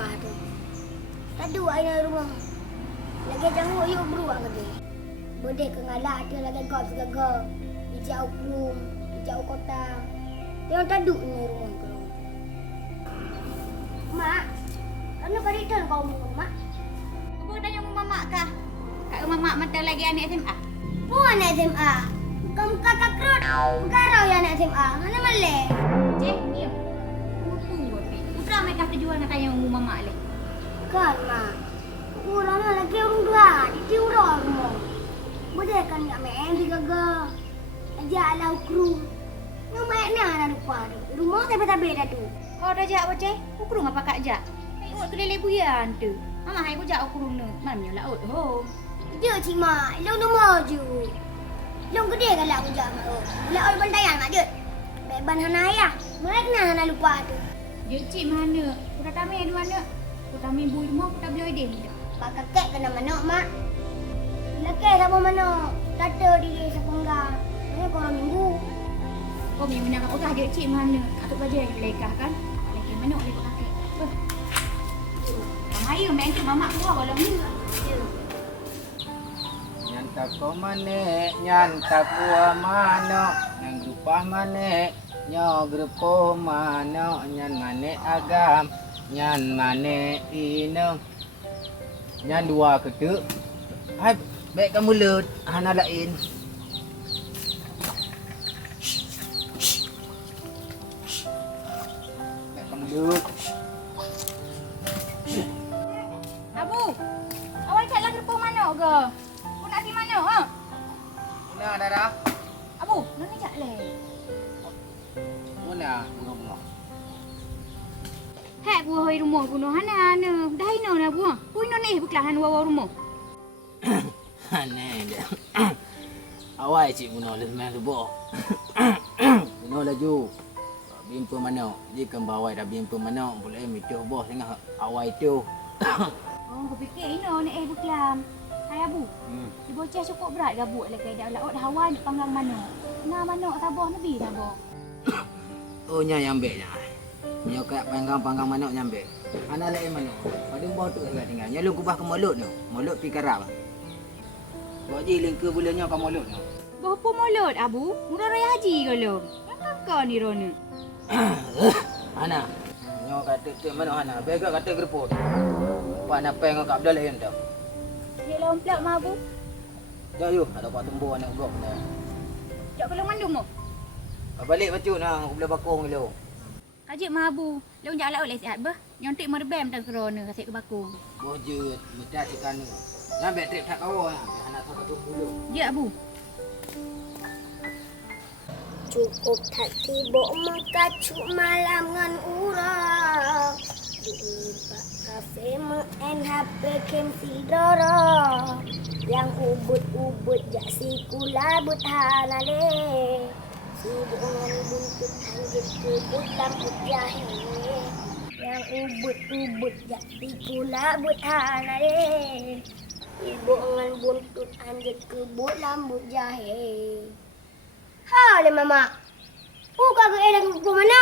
lupa tu. Tadi ai na rumah. Lagi jangan yuk beruak ke. Bodeh ke ngalah ada lagi kau segaga. Hijau belum, hijau kota. Yang tadi ni rumah kau. Mak, anu kari dah kau mau mak. Apa tanya rumah mak kah? Kak rumah mak mata lagi anak SMA. Puan SMA. Kamu kakak kerut. Karau ya anak SMA. Mana malay? Cik, diam. Tunggu, Pi. Putra mereka terjual nak tanya rumah mak le. Kan mak. Orang lagi orang dua. Di orang rumah. Bodeh kan nak main di gaga. Ajak lau kru. Yang main ni anak lupa tu. Rumah tapi dah tu. Kau dah jak apa, Cik? Ukurung apa kak jak? Ikut kelele buyan tu. Mama hai ku jak ukurung nu. Mamnya lah ut ho. Dia cik mak. Long nombor je. Long gede kan lah aku jak mak. Lah orang bantayan mak dia. Beban hana ayah. Mereka nak hana lupa tu. Dia cik mana? Ku dah tamai di mana? Ku tamai bu rumah ku tak boleh dia. Pak kakek kena manok mak. Lekeh sama manok. Kata diri sepenggang. Mana korang minggu. Kau punya menang utah dia cik mana? Atuk baju yang dilekah kan? Lagi mana oleh kau kakek? Mama ayo main tu mamak keluar kalau ni. Nyanta ko mane, nyanta kuwa mano, nang grupa mane, nyo grupo mano, nyan mane agam, nyan mane ino, nyan dua keduk. Hai, baik kamu lut, hana lain. Baik kamu lut. Abu, awak cak lah gerpo mana ke? Kau nak di mana? Ha? Mana Dara? Abu, mana cak le? Mana rumah? Hek buah hoi rumah kuno hana ne. Dah ino na buah. Pui no ni buklah han wawa rumah. Aneh dia. Awai cik bunuh le semang tu boh. Bunuh laju. Bimpa mana? Jika bawai dah bimpa mana boleh mituh boh tengah awai tu. Oh, kau fikir ino ni buklah. Hai Abu. Di bocah cukup berat gabuk le kai dah laut dah hawan nak panggang mana. Nah mana tabah nabi dah boh. Oh nya nyambe nya. Nya kat panggang mana nyambe. Ana lain mana? Pada boh tu lah tinggal. Nya lu kubah ke mulut tu. Mulut pi karap. Buat je lingka bulannya ke mulut tu. Berapa mulut Abu? Murah raya haji ke lu? Yang kakak ni Rona. Ana. Nya kata tu mana Ana? Bega kata gerpo tu. Pak nak peng kat Abdul lain tu. Dia lawan pelak mah Abu. Jauh yuk, ada pak tumbuh anak gok ni. Jak kalau mandum mo. Balik bacu nah, aku boleh bakung dulu. Kajik mah Abu. Lawan jak laut le sihat bah. Nyontik merbem tak Rona kasih ke bakung. Bojut, minta cikan ni. Nyambe trip tak kau ah. Anak tu tumbuh dulu. Ya Abu. Cukup tak tiba mengkacu malam ngan urang. Di pak kafe main HP kemsi doro. Yang ubut-ubut jak si kulabut halale. Sibuk ngan buntut anjit kebut lamput jahe. Yang ubut-ubut jak si kulabut halale. Sibuk ngan buntut anjit kebut lamput jahe. Ha, le mama. Buka ke elang ke mana?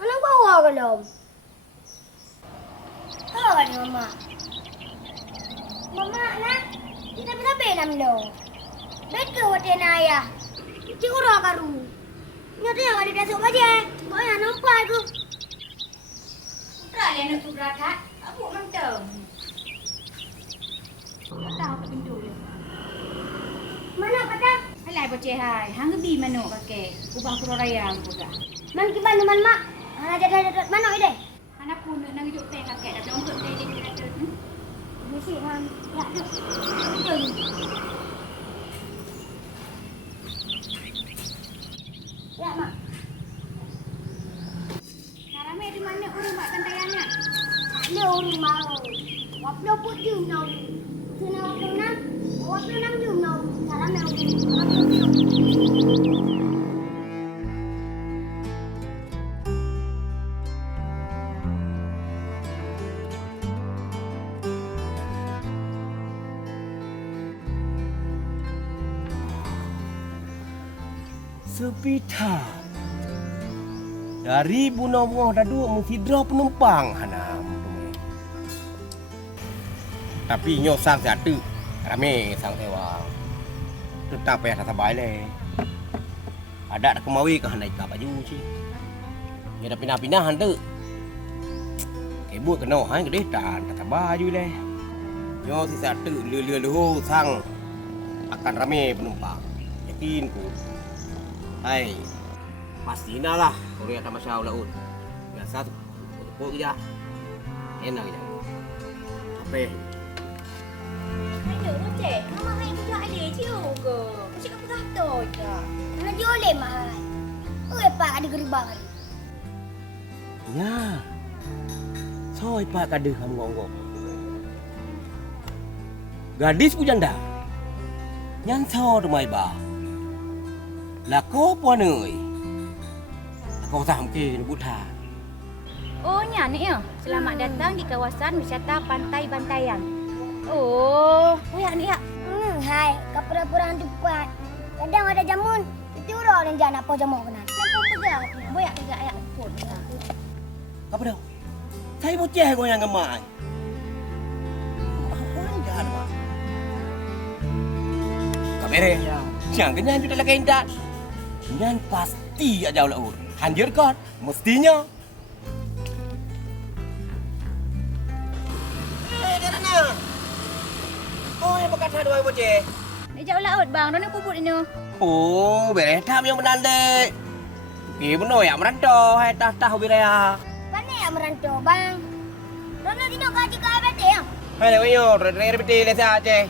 Mana bawa ke lom? Ha, le mama. Mama nak. Kita bisa benam lo. Betul hotel ayah. Cik urang karu. Nyata yang ada dasuk aja. Kau yang nampak tu. Putra le nak tu berakat. Abu mantap. Tahu ke pintu dia. Mana kata? Halai bocah hai. Hang bi mano kakek. Ubah kuro raya aku dah. Man kiban man mak. Ana ada mana ide? Anak pun nak hidup teh kakek dah belum untuk teh dia ada. Mesti man. Ya, duk. Ya, mak. Rame di mana urang mak tantayana? Ada orang mau. Waplo put jum nau. Sina waplo nam. Waplo nam jum nau. Salam nau. Waplo jum. Sepita Dari bunga-bunga dah duk mengsidra penumpang hanam. Tapi nyo sang satu rame sang sewa. Tetap ya tak sabai le. Ada nak kemawi ke naik ke baju sih. Ya dah pindah-pindah hantu. Buat kena hai gede tan tak baju le. Nyo si satu lelu sang akan rame penumpang. Yakin ku. Hai. Pastinya lah Korea tak masya Allah. Biasa tu. Pokok kerja. Enak kerja. Apa? Ayo Bocah, mama hai budak alih juga. Macam apa kata je? Mana joleh mahal. Oi pak ada geribang hari. Ya. Soi pak kada kamu ngongok. Gadis ku janda. Nyan so rumai ba. Lako puan euy. Kau sam ke ni buta. Oh, ni ya. Selamat datang di kawasan wisata Pantai Bantayan. Oh, ya ni ya. Hai, kapura-pura tempat. Kadang ada jamun. Itu orang yang nak apa jamu kena. Nampak pegang. Boyak pegang ayak pun. Apa dah? Saya bocah kau yang gemai. Jangan mak. Kamera. Jangan kenyan sudah lagi indah. Kenyan pasti aja ulah ur. Hanjir kan? Mestinya. Karena. Oh, yang bekas dua bocah. Ni jauh laut bang. Dona kubur ini. Oh, beretam yang menandai. Ki beno ya merantau hai tah biraya. Mana yang merantau bang? Rona dino gaji ke abad ya? Hai le yo, re beti le sa je.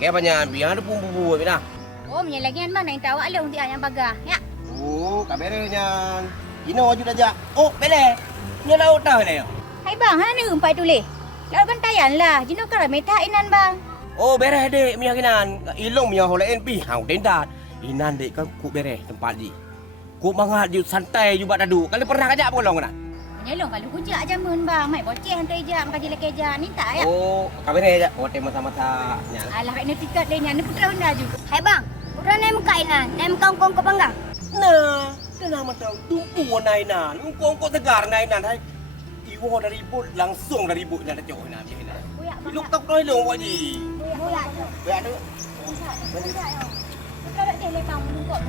Ke banyak biar ada bumbu bina. Oh, menyelagian bang. Nak tahu alung dia yang baga. Ya. Oh, kabarnya. Ino wajud aja. Oh, bele. Nya laut dah le yo. Hai bang, hana ni umpai tulis. Laut Bantayan lah. Jino kan meta inan bang. Oh, beres dek miya kinan. Ilong miya holen pi hau dendat. Inan dek kan ku beres tempat di. Ku mangat ju santai ju bak dadu. Kali pernah kajak bolong kan? Menyelong kalau hujak jamun bang. Mai boceh hantai jam kaji lek keja. Ni tak ya? Oh, kabarnya aja. Oh, tema sama-sama nya. Alah ini tiket dia ni putra Honda juga. Hai bang, udah nem kainan, nem kangkong ke panggang. Nah, kenapa tahu tumpu nainan. Ungkong segar nainan hai. Iwo dari bot langsung dari bot nak jauh nak biar nak. Boyak bang. Luk tak toy long wajib. Boyak. Biar tu. Kalau dia lepang menungkok.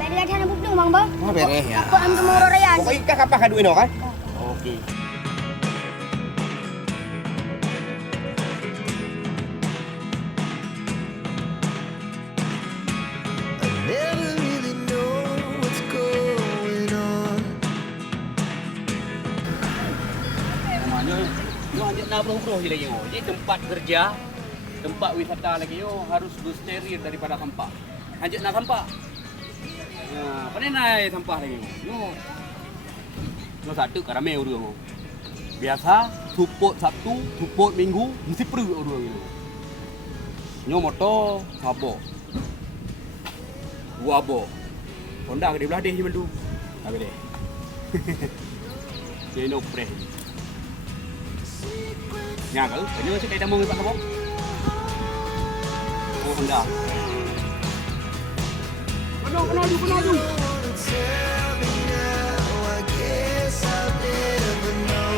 Dari ada nak buktung bang bang. Oh, beres ya. Kau am temu orang raya. Pokoknya kakak apa kadu ino kan? Okey. Never really know what's going on. Namanya nak bro je lagi yo. Ini tempat kerja, tempat wisata lagi yo harus bersteril daripada sampah. Hajat nak sampah. Ya, pandai naik sampah lagi yo. Yo satu karame urang. Biasa supot Sabtu, supot Minggu mesti perlu urang yo. Nyo motor sabo. Gua abo. Honda gede belah deh mandu. Apa deh? Jadi no pre. Nhà cử, phải đưa cái đam mê bạn không? Ô Honda. Cái nào Tell me now, I guess I'll never know.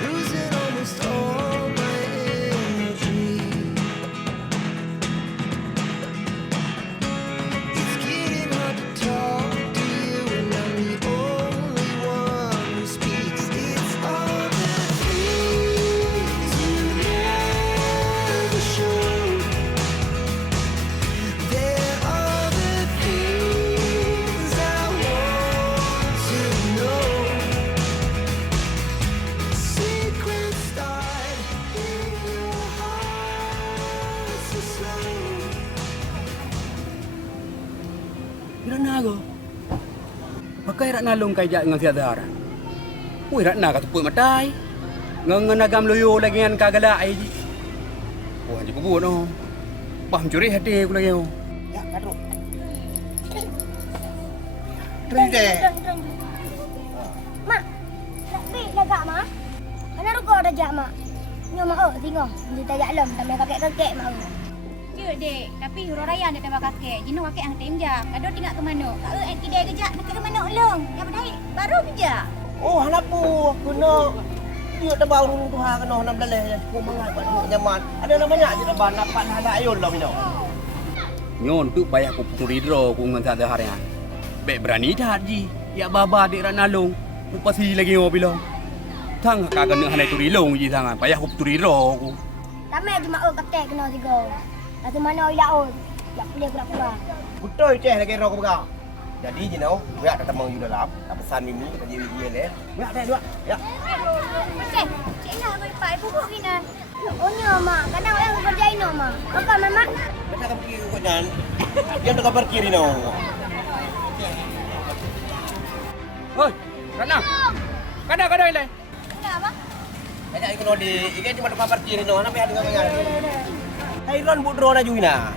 Losing almost all my energy. It's getting hard to talk to you, and I'm the only one who speaks. It's all the things you never showed. There are the things I want to know. Secrets start in your heart so slow. Ira nago. Pakai rak nalung kay dengan siadara. Uy rak na katupoi matay. Nganganagam loyo lagi ngan kagala ay. Oh aja bubu no. Paham curi hati aku lagi yo. Ya, kadu. Trende. Mak, nak beli lagak mak. Mana ruko ada jak mak? Nyo mak tengok. Dia tak jalan, tak main kakek-kakek mak. Ya, dek. Tapi huruf raya dia tambah kakek. Jenuh kakek yang temja. Kado tinggal ke mana? Tak ada kedai kejap. Nak ke mana ulung? Yang berdaik. Baru kerja. Oh, hanapu kena dia tak baru tu ha kena nak beleh ya cukup mangat buat duk nyaman. Ada namanya je dah dapat hala ayun lah minum. Nyon tu payah aku putu ridro ku ngan tak hari an. Bek berani dah ji. Ya baba dik rak nalung. Ku pasti lagi ngo bilong. Tang ka kena hanai tu rilong ji sangan. Payah aku putu ridro ku. Ramai je mak kakek kena tiga. Satu mana ya on. Ya boleh pura-pura. Betul ceh lagi ro pegang. Jadi je know, berak tak temang you dalam. Tak pesan mimi tak jadi dia le. Berak dah dua. Ya. Cik, cik nak aku ipai pupuk kina. Oh ni mak, kadang orang kerja ini mak. Apa mamak? Kita akan pergi ke kanan. Dia nak parkir ni no. Hoi, Ratna. Kada ilai. Kenapa? Kaya ikut di, ikan cuma tempat parkir ni no. Nak pergi dengan dengan. Hairan budro na juina.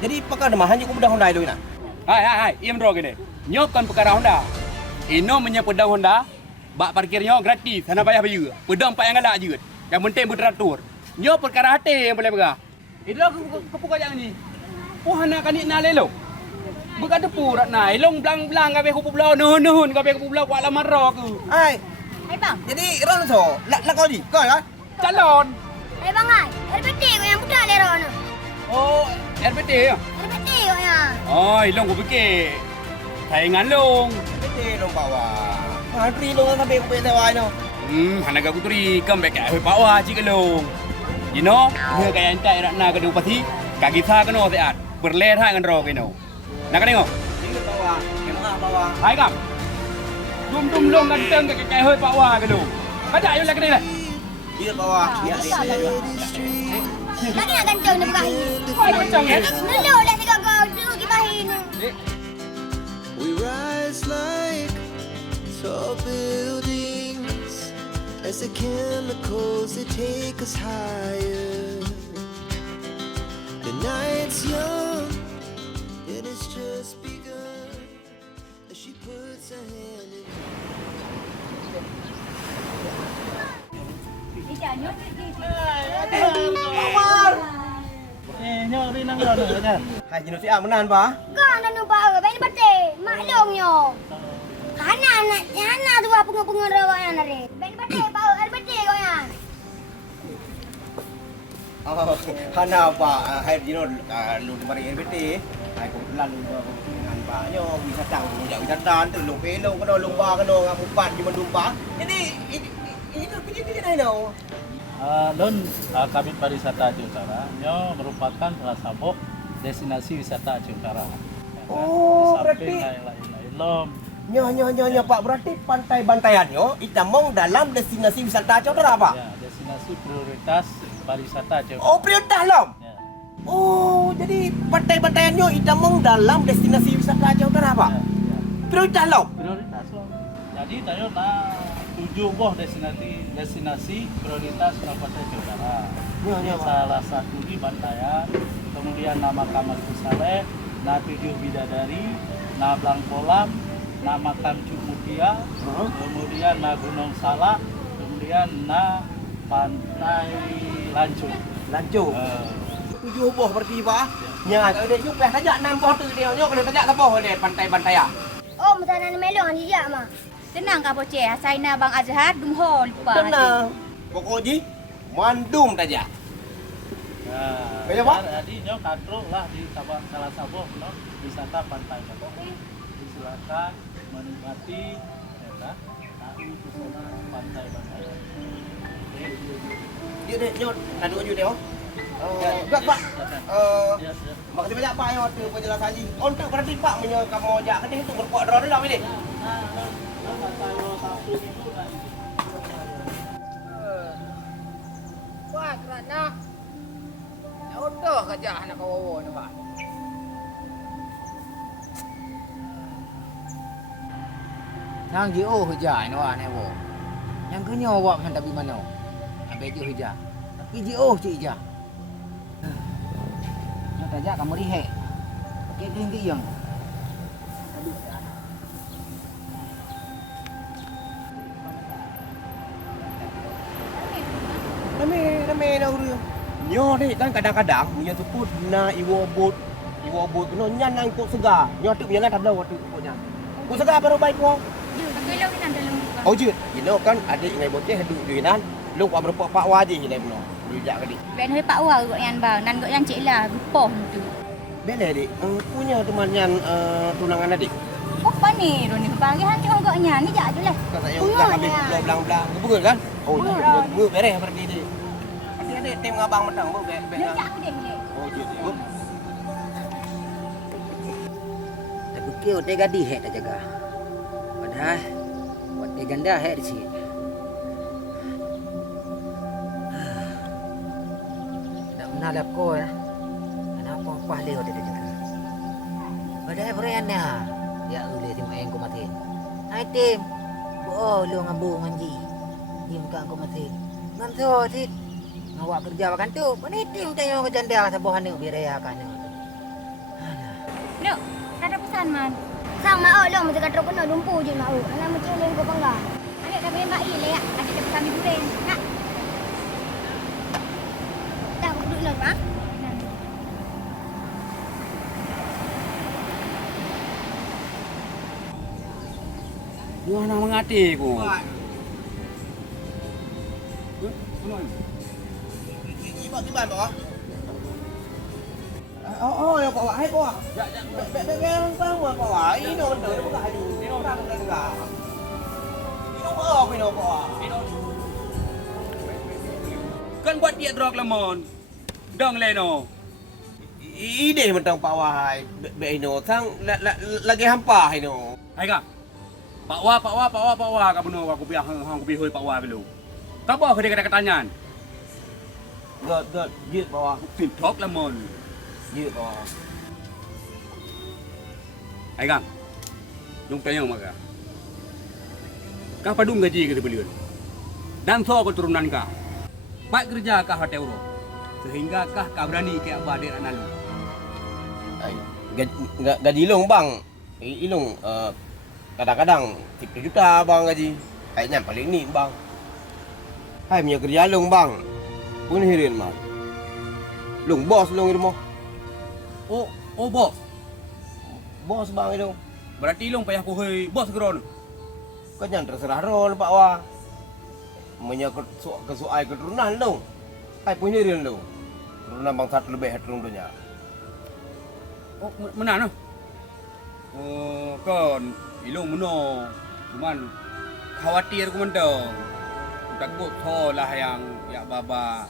Jadi pakar mah hanya ku budak Honda itu na. Hai, iam ro gini. Nyokan perkara Honda. Ino menyap pedang Honda. Bak parkirnya gratis, sana payah bayar. Pedang pak yang galak je. Yang penting beratur. Nyo perkara hati yang boleh berah. Itu aku kepukar yang ni. Oh anak kanik nak lelok. Bukan tepu Ratna. Elong belang-belang kabeh kupu belau. Nuhun kabeh kupu belau kuat lamar ro aku. Hai. Hai bang. Jadi ron so, lak kau di. Kau kan? Calon. Eh bang ai, RPT kau yang budak lero ni. Oh, RPT ya. RPT kau yang. Oh, Long aku fikir. Saingan Long. Betul dong bawa. Hari lo sampai ku sewa no. Hanaga aku turi come back ke bawah cik Long. You know, dia kaya entai Ratna ke dua pasti. Kaki sa keno seat. Berlet ha ngan ro keno. Nak tengok. Ini bawa. Kemah bawa. Hai kam. Dum Long ganteng ke kaya hoi bawah ke Long. Kajak ayo lagi ni lah. Dia bawa. Ya, ya. Lagi nak ganteng ni bukan ini. Kau macam ni. Dulu dah tiga kau dulu kita ini. We rise like tall buildings as the chemicals they take us higher. The night's young and it's just begun as she puts her hand in. Jangan Hai jenis si menan ba? Kau nak nampak apa? Ini betul. Maklumnya. Karena tu apa pengen rawa yang nari. Ben betul, bau betul kau yang. Oh, hana ba? Hai jenis lu di mari RBT. Hai ku lalu dengan banyo bisa tang ya bisa dan tu lu pelong kena lumba kena ngamupan di mendumpa. Jadi itu kejadian no. Lon Kabit Pariwisata Aceh Utara merupakan salah satu destinasi wisata Aceh Utara. Oh, berarti Lom. Nyo Pak, berarti pantai Bantayannya Itamong dalam destinasi wisata Aceh Utara apa? Ya, destinasi prioritas pariwisata Aceh Utara. Oh, prioritas Lom. Ya. Oh, jadi pantai Bantayannya Itamong dalam destinasi wisata Aceh Utara apa? Ya. Prioritas Lom. Prioritas Lom. Jadi tayo na 7 buah destinasi prioritas Kabupaten Aceh Utara. Ya. Salah satu di Bantayan, kemudian nama Kamar Kusale, na 7 Bidadari, na Blang Kolam, na Makam Cumutia, kemudian na Gunung Salak, kemudian na Pantai Lancung. Lanjut. 7 buah berarti Pak. Ya, ada juga saja 6 buah tu dia. Nyo kena tajak apa dia pantai-pantai. Oh, masa nak melong ni dia mah. Tenang kau bocah. Saya nak Bang Azhar dumho lupa. Tenang. Pokoknya mandum tajak. Nah, Kaya Pak? Jadi nyo kadro lah di salah satu wisata pantai. Silakan menikmati ya, pesona pantai Bantayan. Dia nyo nadu aja dia. Enggak Pak. Makasih banyak Pak yang ada penjelasan ini. Untuk berarti Pak kamu ajak ke itu berkuat drone dah ini. Wah, kerana udah kerja anak kawawa ni Pak. Nang jio kerja ni wah ni wo. Yang kenya awak macam tapi mana? Ambil jio kerja. Tapi jio cik kerja. Nak kerja kamu rehat. Okey tinggi yang. na may na uri. Nyo ni kan kadang-kadang dia sebut na iwo bot no nyan nang kok segar. Nyo tu jangan tabla waktu pokoknya. Kok segar baru baik ko. Pakai lo ni dalam muka. Oh jut, you know kan adik ngai boceh hidup di nan. Lu kwa berpak pak waji ni no. Dia kadi. Ben hơi pak wa gok yan bang, nan gok yan cik lah, gepoh tu. Bele dik, punya teman yang tunangan adik. Oh pani ro ni pagi han cik gok yan ni jak je lah. Kata yang dah habis belang-belang. Betul kan? Oh, betul beres pergi dia. Adik tim ngabang menang bu be. Ni jak aku deh ni. Oh jut. Aku kira hotel gadis hek tak jaga. Padahal hotel ganda hek di sini. Tak pernah lap kau ya. Kenapa apa dia hotel tak jaga? Padahal berannya. Ya boleh tim ayang kau mati. Hai tim. Oh, lu ngabu manji. Tim kau kau mati. Nanti hotel. Awak kerja makan tu. Mana tim tanya ke janda sabuhan ni biar raya kan. Duk, ada pesan man. Sang mak lo macam kata kena lumpuh je mak. Anak macam ni kau bangga. Adik dah main mak ile ya. Adik dah pesan goreng. Nak. Tak aku duduk nak ah. Wah, nak mengatik ku. Tiba-tiba pak. Oh, ya pak. Hai pak. Ya, be bang pak. Ini betul dia buka haju. Ini orang enggak. Ini pak. Kan buat dia drog lemon. Dong leno. Ide mentang pak wahai. Be ino sang lagi hampa ino. Hai kak. Pak Wah ka benar aku piah hang ku Pak Wah dulu. Kapa ke dia katanya? God, jit pak wah. Drog lemon. Jit pak wah. Hai kak. Jom tanya maka. Kah padung gaji ke beliau. Dan so keturunan kah. Pak kerja kah hotel euro. Sehingga kah kah berani ke abah dia analu. Gaji ilung bang. Ilung kadang-kadang 10 juta bang gaji. Kayaknya paling ni bang. Hai punya kerja lung bang. Pun hirin mah. Lung bos lung rumah. Oh bos. Bos bang itu. Berarti long payah ku hei bos geron. Kan yang terserah rol pak wah. Punya kesuai keturunan lung. Hai pun hirin lung. Keturunan bangsa lebih heterung dunia. Oh mana noh? Oh kan ilung meno. Cuman khawatir ku mentang. Takut tho lah yang ya baba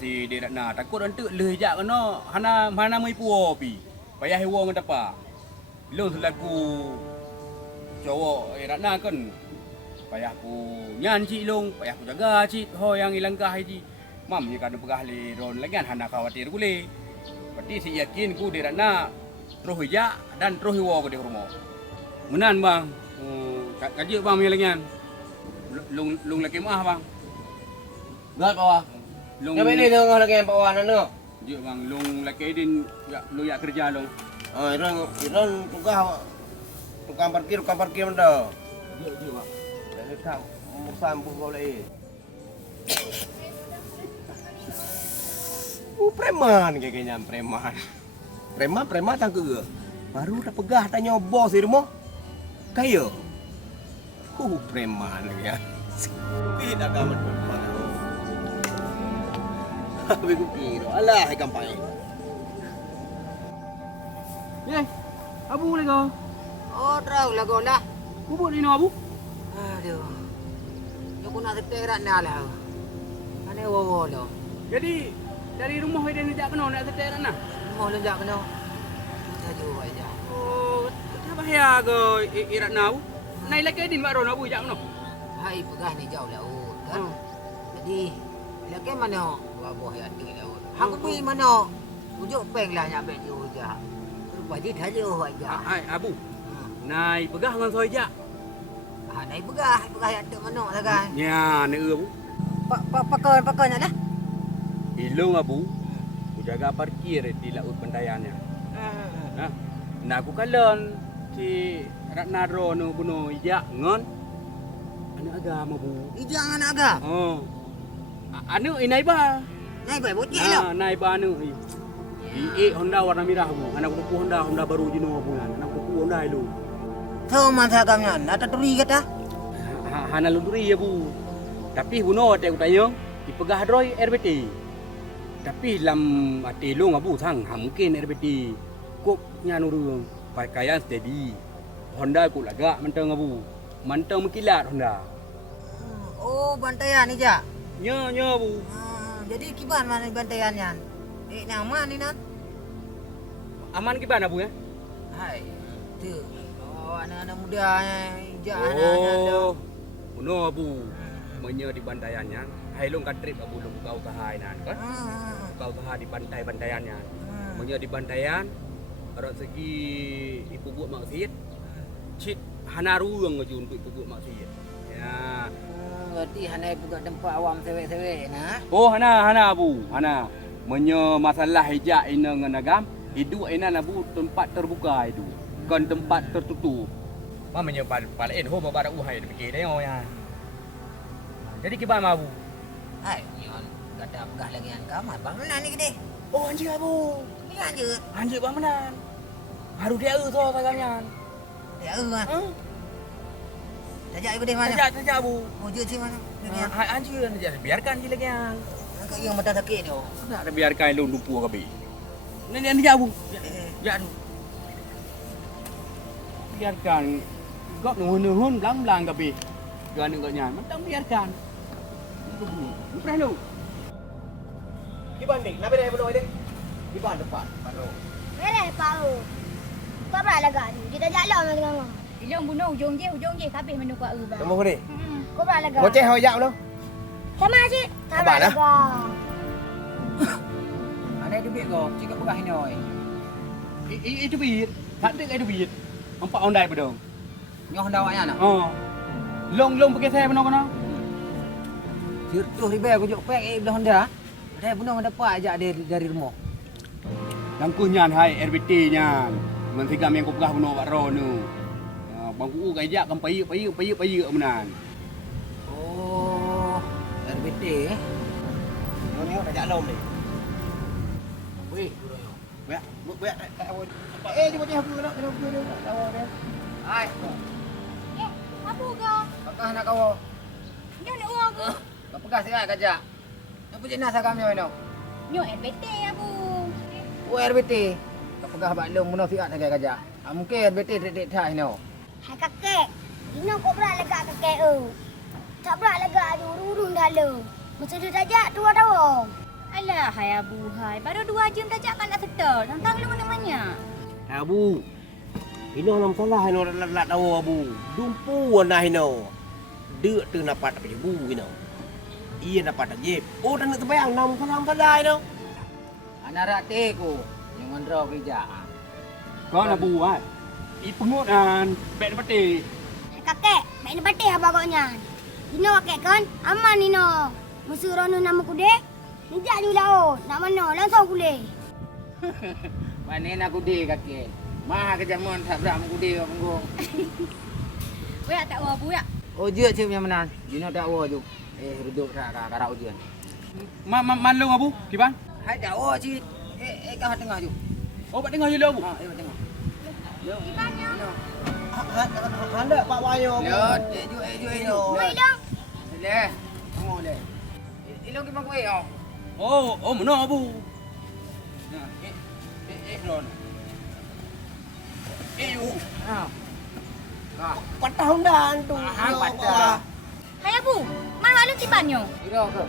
si dia nak takut nanti leh jak kena mana mai puo pi payah hewo ngata pa ilung selaku cowok nak kan payah ku nyan ci ilung payah ku jaga ci ho yang ilang kah ji mam ni kan pegah le ron lagian hana khawatir ku le berarti si yakin ku dia nak terus hijak dan terus hewo ke di rumah menan bang kaji bang mi lagian lung laki mah bang. Gat pak wah. Lung Dia beli tu orang lagi pak wah nana. dia bang lung laki din ya lu ya kerja lung. Oh, iron tukang parkir benda. Dia bang. Dari tak musam pun kau lagi. Preman kayaknya preman. Preman tak ke? Baru dah pegah tanya bos di rumah. Kaya. Preman lagi ya. Tidak akan berdepan. Habis aku kira. Alah, ikan pai. Ye, abu le ko. Oh, terau lah kau lah. Bubuk ni no abu. Aduh. Yo ku nak seterak na lah. Ane wo lo. Jadi dari rumah dia nak kena nak setek nak. Mau lenjak kena. Jaju aja. Oh, tak bahaya ke irat nau. Nai laki din mak ron abu jak no. Hai pegah ni jauh laut kan. Jadi laki mana buah yang ada laut. Hang kupi mana? Ujuk peng lah nyampe jauh je. Wajib haja aja. Hai abu. Nai pegah ngan soi jak. Ah nai pegah yang ada mana lah kan. Ya, ne abu. Pakai lah. Ilung abu. Ku jaga parkir di laut pendayannya. Nah, nak aku kalon si Ratna Ro no buno ijak ngon. Anak agama bu. Jangan agak. Oh. Anu inai ba. Naik baik bocah lah. Naik ba anu. Honda warna merah bu. Anak kuku Honda baru jenuh bu. Anak kuku Honda itu. Tahu masa kamnya, nata turi kata. Hana lunduri ya bu. Tapi buno ate utanya dipegah droi RBT. Tapi lam ate lu ngabu thang mungkin RBT. Kok nyanurung pakaian steady. Honda ku laga mentang ngabu. Mantang mekilat Honda. Oh, bantaian ni jak. Nya bu. Jadi kiban mana bantaiannya? Nama ni nan? Aman gimana bu ya? Hai, tu. Oh, anak-anak muda jak Oh, buno bu. Menye di bantaiannya. Hai long katrip abu long kau tahai nan kan? Kau tahai di bantaiannya. Menye di bantaian. Orang segi ibu buat maksiat. Cit hanaru yang ngejun ibu buat maksiat. Ya. Berarti hana buka tempat awam sewek-sewek nah. Oh hana bu, hana. Menye masalah hijak ina dengan agam, hidup ina bu tempat terbuka itu, bukan tempat tertutup. Menye balain ho babara uhai fikir dia ya. Jadi gimana bu? Hai, nyon kata pegah lagi an kamar. Bang mana ni gede? Oh anjir bu. Ni anjir. Anjir bang mana? Baru dia tu tagamnya. Dia ah. Tajak ibu deh mana? Tajak bu. Mau jual si mana? Hai anjir, biarkan je lagi yang. Kau yang mata sakit tu. Tak ada biarkan lu lupu ke bi. Ni dia bu. Ya tu. Biarkan. Gak nuhun belang ke bi. Gan enggak nyan, mentang biarkan. Bukan lu. Kiban dik, nabi dah benar dik. Kiban depan, padu. Mere pau. Kau berapa laga ni? Kita jalan dengan kamu. Ilong bunuh hujung je habis menu kau ba. Kamu ni. Kau berapa laga? Bocah hoyak tu. Sama je. Abang lah. Ada duit kau, cakap pegah ni oi. Itu bit. Tak ada itu bit. Empat ondai bedong. Nyoh dawaknya nak. Oh. Long pakai saya benar kena. Sirtuh ribe aku jok pek belah Honda. Ada bunuh dapat ajak dia dari rumah. Langkuh nyan hai RBT nyan. Dengan tiga yang kau pegah benar Pak Ron tu. Bang Ku gajak kan payuk menan. Oh, RBT eh. Kau ni dah jalan ni. Weh, Buat. Dia bocah apa nak kena dia. Tahu dia. hai. Apa kau? Pegah nak kau. Nyo nak uang aku. Kau pegah sihat kajak. Apa jenis agam ni oi. Nyo RBT abu. Oh, RBT. Kau pegah bak long bunuh sihat kajak. Mungkin RBT dek thai ni. Hai kakek. Ino kau berapa laga kakek tu? Tak berapa laga tu urun dah lu. Masa dia tajak tu ada orang. Alah hai abu hai. Baru 2 jam tajak kan nak settle. Tantang lu mana-mana. Abu. Ino nam salah ino lat tahu abu. Dumpu nah ino. Dek tu dapat apa je bu ino. Ia dapat aje. Oh dan nak terbayang nam salah ino. Anak rate ku. Jangan draw kerja. Kau nak buat. Pengutan bek peti. Hai kakek. Baik ni patih abang kau nyan. Ino kakek kan? Aman ino. Musuh rono nama kude. Nijak ni laut. Nak mana? Langsung kulih. Mana nak kude kakek. Mah kejamuan tak berak kude kau punggung. Weh tak uang abu ya. Oh, dia cik yang mana? Dino dakwa tu. Duduk kat karau ujian. Manlung abu, kiban? Hai dakwa cik. Kau tengah tu. Oh, pak tengah je lu abu. Ha, tengah. Gimana? Hendak pak wayo. Yo, ju ino. Mai dong. Le. Kamu le. Ilong ki mangkoi oh. Oh, mana abu? Nah, Ron. Ha. Ha. Patah Honda tu. Ha, patah. Hai abu. Mahal lu tibanyo. Iro ke?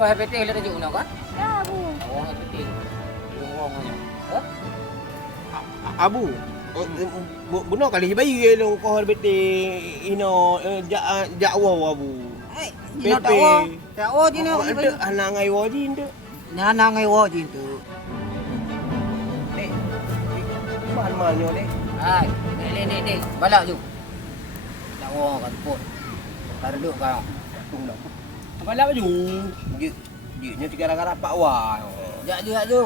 Kau HPT le tajuk nak kan? Ya abu. Oh, HPT. Ilong orang ni. Abu. Benar kali bayi long kau bete ino jakwa abu. Hai, Ino dakwa. Dakwa je nak. Ada anak ngai wajin tu. Nyana ngai wo je tu. Dek. Mana ni? Hai, dek. Balak ju. Dakwa kan pun. Taruh duduk kau. Tung dah. Apa lah baju? Dia nya tiga gara-gara pak wa. Jak ju.